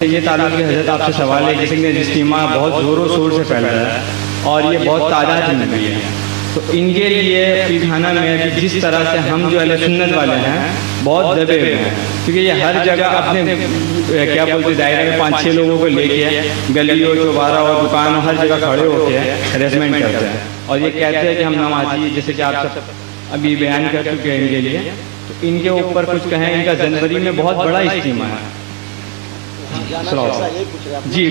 یہ تعلق کی حضرت آپ سے سوال ہے، جیسے کہ اجتماع بہت زور و شور سے پھیل رہا ہے اور یہ بہت تعداد میں بھی ہے، تو ان کے لیے پیرخانہ میں کہ جس طرح سے ہم جو اہل سنت والے ہیں بہت دبے ہوئے ہیں، کیونکہ یہ ہر جگہ اپنے کیا بولتے دائرے میں 5-6 لوگوں کو لے کے گلیوں چوبارہ اور دکانوں ہر جگہ کھڑے ہو کے ہریسمنٹ کرتے ہیں اور یہ کہتے ہیں کہ ہم نمازی، جیسے کہ آپ سب ابھی بیان کر چکے ہیں ان کے لیے، تو ان کے اوپر کچھ کہیں۔ ان کا جنوری میں بہت بڑا اجتماع ہے۔ جی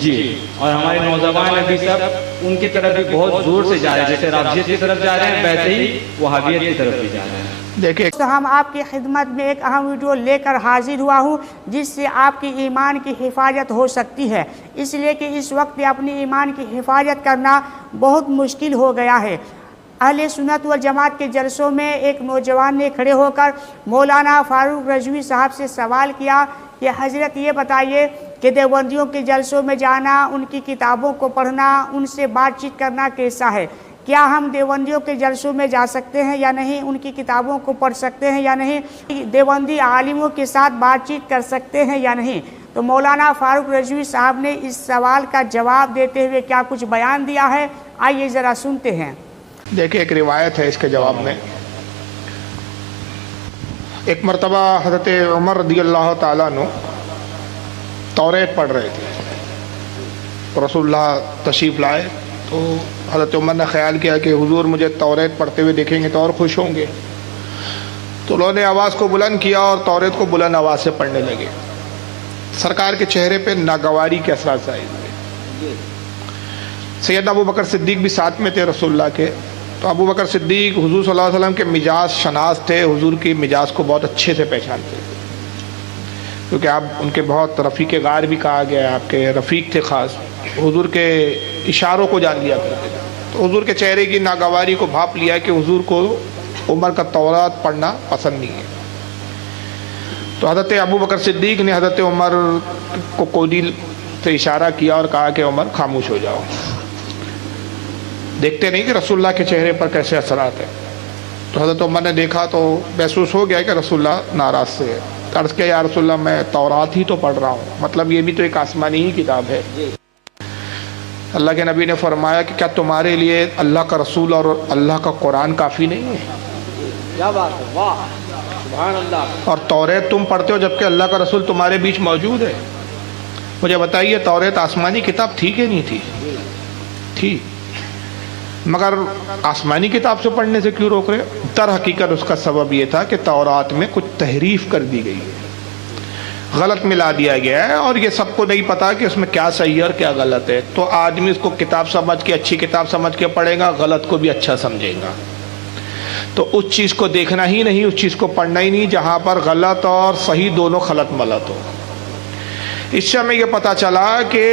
جی، اور ہمارے نوجوان ابھی سب ان کی طرف بھی بہت زور سے جا رہے ہیں، جیسے رافضیت کی طرف جا رہے ہیں ویسے ہی وہابیت کی طرف بھی جا رہے ہیں۔ دیکھیں تو ہم آپ کی خدمت میں ایک اہم ویڈیو لے کر حاضر ہوا ہوں جس سے آپ کی ایمان کی حفاظت ہو سکتی ہے، اس لیے کہ اس وقت اپنی ایمان کی حفاظت کرنا بہت مشکل ہو گیا ہے۔ اہل سنت والجماعت کے جلسوں میں ایک نوجوان نے کھڑے ہو کر مولانا فاروق رضوی صاحب سے سوال کیا کہ حضرت یہ بتائیے کہ دیوبندیوں کے جلسوں میں جانا، ان کی کتابوں کو پڑھنا، ان سے بات چیت کرنا کیسا ہے؟ کیا ہم دیوبندیوں کے جلسوں میں جا سکتے ہیں یا نہیں؟ ان کی کتابوں کو پڑھ سکتے ہیں یا نہیں؟ دیوبندی عالموں کے ساتھ بات چیت کر سکتے ہیں یا نہیں؟ تو مولانا فاروق رضوی صاحب نے اس سوال کا جواب دیتے ہوئے کیا کچھ بیان دیا ہے، آئیے ذرا سنتے ہیں۔ دیکھیں ایک روایت ہے اس کے جواب میں، ایک مرتبہ حضرت عمر رضی اللہ تعالیٰ عنہ توریت پڑھ رہے تھے، رسول اللہ تشریف لائے تو حضرت عمر نے خیال کیا کہ حضور مجھے توریت پڑھتے ہوئے دیکھیں گے تو اور خوش ہوں گے، تو انہوں نے آواز کو بلند کیا اور توریت کو بلند آواز سے پڑھنے لگے۔ سرکار کے چہرے پہ ناگواری کے اثرات ظاہر ہوئے۔ سیدنا ابو بکر صدیق بھی ساتھ میں تھے رسول اللہ کے، تو ابو بکر صدیق حضور صلی اللہ علیہ وسلم کے مجاز شناس تھے، حضور کی مجاز کو بہت اچھے سے پہچانتے تھے، کیونکہ آپ ان کے بہت رفیق غار بھی کہا گیا ہے، آپ کے رفیق تھے خاص، حضور کے اشاروں کو جان لیا کرتے تھے، تو حضور کے چہرے کی ناگواری کو بھاپ لیا کہ حضور کو عمر کا تورات پڑھنا پسند نہیں ہے، تو حضرت ابو بکر صدیق نے حضرت عمر کو کوڈیل سے اشارہ کیا اور کہا کہ عمر خاموش ہو جاؤ، دیکھتے نہیں کہ رسول اللہ کے چہرے پر کیسے اثرات ہیں۔ تو حضرت عمر نے دیکھا تو محسوس ہو گیا کہ رسول اللہ ناراض سے ہے، عرض کیا یا رسول اللہ میں تورات ہی تو پڑھ رہا ہوں، مطلب یہ بھی تو ایک آسمانی ہی کتاب ہے۔ اللہ کے نبی نے فرمایا کہ کیا تمہارے لیے اللہ کا رسول اور اللہ کا قرآن کافی نہیں ہے؟ کیا بات ہے، واہ سبحان اللہ۔ اور توریت تم پڑھتے ہو جبکہ اللہ کا رسول تمہارے بیچ موجود ہے، مجھے بتائیے توریت آسمانی کتاب تھی کہ نہیں تھی؟ تھی، مگر آسمانی کتاب سے پڑھنے سے کیوں روک رہے؟ در حقیقت اس کا سبب یہ تھا کہ تورات میں کچھ تحریف کر دی گئی ہے، غلط ملا دیا گیا ہے، اور یہ سب کو نہیں پتا کہ اس میں کیا صحیح ہے اور کیا غلط ہے، تو آدمی اس کو کتاب سمجھ کے اچھی کتاب سمجھ کے پڑھے گا، غلط کو بھی اچھا سمجھے گا، تو اس چیز کو دیکھنا ہی نہیں، اس چیز کو پڑھنا ہی نہیں جہاں پر غلط اور صحیح دونوں خلط ملط ہو۔ اس سے ہمیں یہ پتا چلا کہ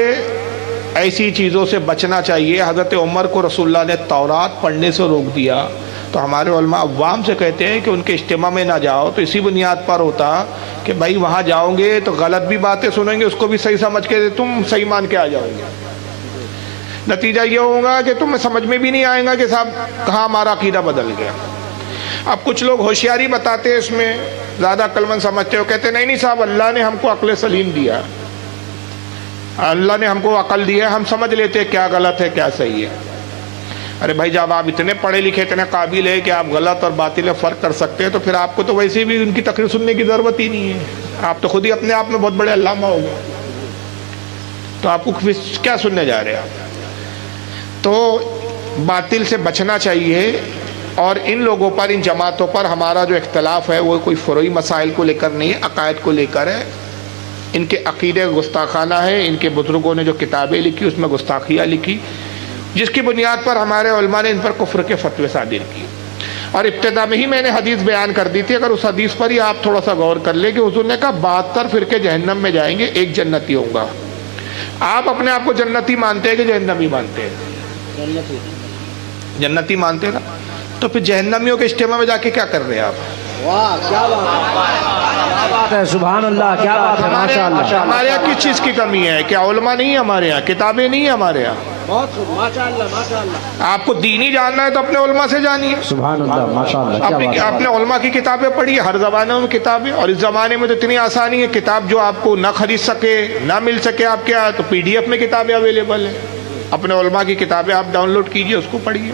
ایسی چیزوں سے بچنا چاہیے۔ حضرت عمر کو رسول اللہ نے تورات پڑھنے سے روک دیا، تو ہمارے علماء عوام سے کہتے ہیں کہ ان کے اجتماع میں نہ جاؤ، تو اسی بنیاد پر ہوتا کہ بھائی وہاں جاؤ گے تو غلط بھی باتیں سنیں گے، اس کو بھی صحیح سمجھ کے تم صحیح مان کے آ جاؤ گے، نتیجہ یہ ہوگا کہ تمہیں سمجھ میں بھی نہیں آئے گا کہ صاحب کہاں ہمارا عقیدہ بدل گیا۔ اب کچھ لوگ ہوشیاری بتاتے ہیں، اس میں زیادہ عقل مند سمجھتے ہو، کہتے ہیں نہیں صاحب اللہ نے ہم کو عقل سلیم دیا، اللہ نے ہم کو عقل دی ہے، ہم سمجھ لیتے ہیں کیا غلط ہے کیا صحیح ہے۔ ارے بھائی جب آپ اتنے پڑھے لکھے اتنے قابل ہے کہ آپ غلط اور باطل میں فرق کر سکتے ہیں، تو پھر آپ کو تو ویسے بھی ان کی تقریر سننے کی ضرورت ہی نہیں ہے، آپ تو خود ہی اپنے آپ میں بہت بڑے علامہ ہو گئے، تو آپ کو کیا سننے جا رہے ہیں آپ؟ تو باطل سے بچنا چاہیے، اور ان لوگوں پر، ان جماعتوں پر ہمارا جو اختلاف ہے وہ کوئی فروعی مسائل کو لے کر نہیں ہے، عقائد کو لے کر ہے۔ ان کے عقیدے گستاخانہ ہے، ان کے بزرگوں نے جو کتابیں لکھی اس میں گستاخیاں لکھی، جس کی بنیاد پر ہمارے علماء نے ان پر کفر کے فتوے صادر کیے، اور ابتدا میں ہی میں نے حدیث بیان کر دی تھی، اگر اس حدیث پر ہی آپ تھوڑا سا غور کر لیں کہ حضور نے کہا 72 فرقے جہنم میں جائیں گے، ایک جنتی ہوں گا۔ آپ اپنے آپ کو جنتی مانتے ہیں کہ جہنمی مانتے ہیں؟ جنتی مانتے ہیں نا، تو پھر جہنمیوں کے اجتماع میں جا کے کیا کر رہے ہیں آپ؟ واہ کیا بات ہے، سبحان اللہ، کیا بات ہے، ماشاء اللہ۔ ہمارے یہاں کس چیز کی کمی ہے؟ کیا علماء نہیں ہے ہمارے یہاں؟ کتابیں نہیں ہیں ہمارے یہاں؟ بہت خوب، ماشاءاللہ ماشاءاللہ. آپ کو دینی جاننا ہے تو اپنے علماء سے جانیے. سبحان اللہ ماشاءاللہ. کیا بات ہے. اپنے علماء کی کتابیں پڑھیے. ہر زمانے میں کتابیں. اور اس زمانے میں تو اتنی آسانی ہے, کتاب جو آپ کو نہ خرید سکے, نہ مل سکے آپ کے تو PDF میں کتابیں اویلیبل ہیں. اپنے علماء کی کتابیں آپ ڈاؤن لوڈ کیجئے, اس کو پڑھیے.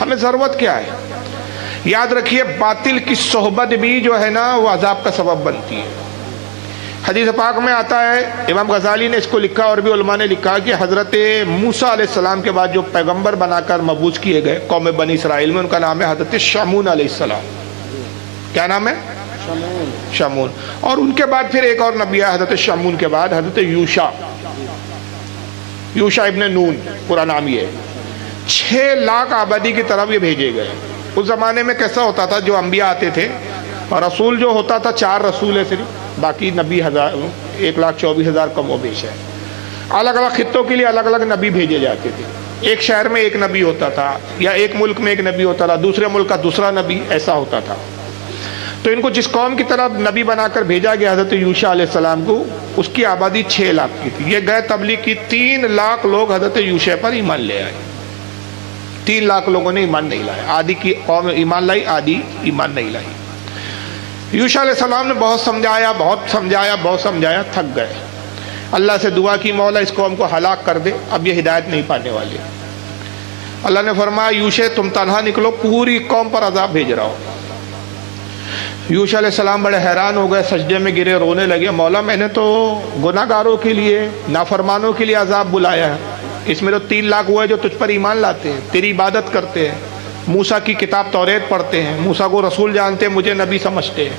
ہمیں ضرورت کیا ہے؟ یاد رکھیے باطل کی صحبت بھی جو ہے نا وہ عذاب کا سبب بنتی ہے. حدیث پاک میں آتا ہے, امام غزالی نے اس کو لکھا اور بھی علماء نے لکھا کہ حضرت موسیٰ علیہ السلام کے بعد جو پیغمبر بنا کر مبعوث کیے گئے قوم بنی اسرائیل میں, ان کا نام ہے حضرت شمعون علیہ السلام. کیا نام ہے؟ شمعون. اور ان کے بعد پھر ایک اور نبی ہے حضرت شمعون کے بعد, حضرت یوشع ابن نون پورا نام یہ ہے. 6 لاکھ آبادی کی طرف یہ بھیجے گئے. اس زمانے میں کیسا ہوتا تھا, جو انبیاء آتے تھے اور رسول جو ہوتا تھا 4 رسول ہے صرف, باقی نبی 1,24,000 کم و بیش ہے. الگ الگ خطوں کے لیے الگ الگ نبی بھیجے جاتے تھے. ایک شہر میں ایک نبی ہوتا تھا, یا ایک ملک میں ایک نبی ہوتا تھا, دوسرے ملک کا دوسرا نبی, ایسا ہوتا تھا. تو ان کو جس قوم کی طرف نبی بنا کر بھیجا گیا حضرت یوشع علیہ السلام کو, اس کی آبادی 6 لاکھ کی تھی. یہ گئے تبلیغ کی, 3 لاکھ لوگ حضرت یوشع پر ایمان لے آئے. 3 لاکھ لوگوں نے ایمان نہیں لایا. آدھی کی قوم ایمان لائی, آدھی ایمان نہیں لائی. یوشع علیہ السلام نے بہت سمجھایا, تھک گئے. اللہ سے دعا کی, مولا اس قوم کو ہلاک کر دے, اب یہ ہدایت نہیں پانے والے. اللہ نے فرمایا یوشع تم تنہا نکلو, پوری قوم پر عذاب بھیج رہا ہو. یوشع علیہ السلام بڑے حیران ہو گئے, سجدے میں گرے, رونے لگے. مولا میں نے تو گناہ گاروں کے لیے, نافرمانوں کے لیے عذاب بلایا ہے, اس میں تو 3 لاکھ ہوئے جو تجھ پر ایمان لاتے ہیں, تیری عبادت کرتے ہیں, موسیٰ کی کتاب توریت پڑھتے ہیں, موسیٰ کو رسول جانتے ہیں, مجھے نبی سمجھتے ہیں.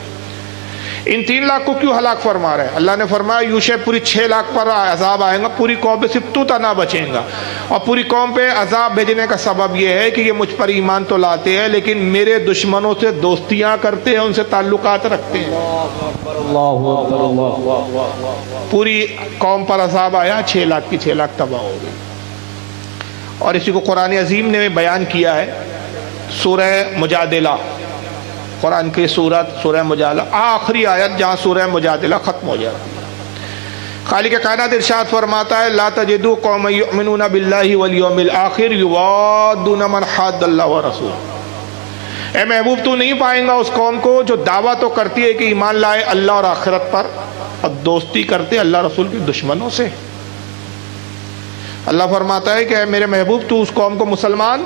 ان 3 لاکھ کو کیوں ہلاک فرما رہے ہیں؟ اللہ نے فرمایا یوشع پوری 6 لاکھ پر عذاب آئے گا, پوری قوم پہ صرف تو تنہا بچیں گا. اور پوری قوم پہ عذاب بھیجنے کا سبب یہ ہے کہ یہ مجھ پر ایمان تو لاتے ہیں لیکن میرے دشمنوں سے دوستیاں کرتے ہیں, ان سے تعلقات رکھتے ہیں. پوری قوم پر عذاب آیا, 6 لاکھ کی 6 لاکھ تباہ ہو گئی. اور اسی کو قرآن عظیم نے بیان کیا ہے سورہ مجادلہ, قرآن کی سورہ مجادلہ, آخری آیت جہاں سورہ مجادلہ ختم ہو جاتی ہے. خالق کائنات ارشاد فرماتا ہے لا تجدوا قوما یؤمنون باللہ والیوم الآخر یوادون من حاد اللہ ورسولہ. اے محبوب تو نہیں پائیں گا اس قوم کو جو دعویٰ تو کرتی ہے کہ ایمان لائے اللہ اور آخرت پر, اور دوستی کرتے اللہ رسول کے دشمنوں سے. اللہ فرماتا ہے کہ اے میرے محبوب تو اس قوم کو مسلمان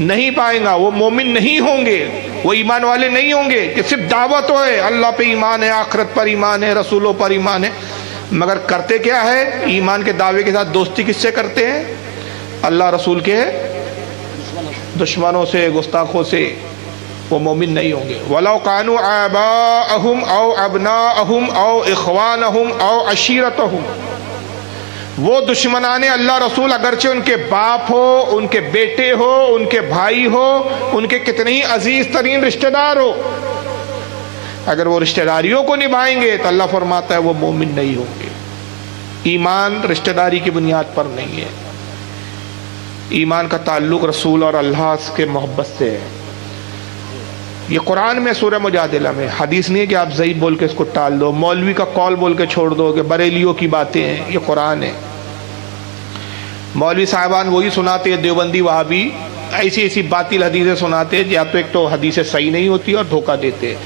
نہیں پائیں گا, وہ مومن نہیں ہوں گے, وہ ایمان والے نہیں ہوں گے کہ صرف دعویٰ تو ہے, اللہ پہ ایمان ہے, آخرت پر ایمان ہے, رسولوں پر ایمان ہے, مگر کرتے کیا ہے؟ ایمان کے دعوے کے ساتھ دوستی کس سے کرتے ہیں؟ اللہ رسول کے دشمنوں سے, گستاخوں سے. وہ مومن نہیں ہوں گے. وَلَوْ كَانُوا آبَاءَهُمْ أَوْ أَبْنَاءَهُمْ أَوْ إِخْوَانَهُمْ أَوْ عَشِيرَتَهُمْ. وہ دشمنان اللہ رسول اگرچہ ان کے باپ ہو, ان کے بیٹے ہو, ان کے بھائی ہو, ان کے کتنے ہی عزیز ترین رشتہ دار ہو, اگر وہ رشتہ داریوں کو نبھائیں گے تو اللہ فرماتا ہے وہ مومن نہیں ہوں گے. ایمان رشتہ داری کی بنیاد پر نہیں ہے. ایمان کا تعلق رسول اور اللہ کے محبت سے ہے. یہ قرآن میں سورہ مجادلہ میں, حدیث نہیں ہے کہ آپ ضعیف بول کے اس کو ٹال دو, مولوی کا قول بول کے چھوڑ دو کہ بریلیوں کی باتیں ہیں. یہ قرآن ہے. مولوی صاحبان وہی سناتے ہیں, دیوبندی وہابی ایسی باطل حدیثیں سناتے ہیں, یا تو ایک تو حدیثیں صحیح نہیں ہوتی اور دھوکہ دیتے ہیں.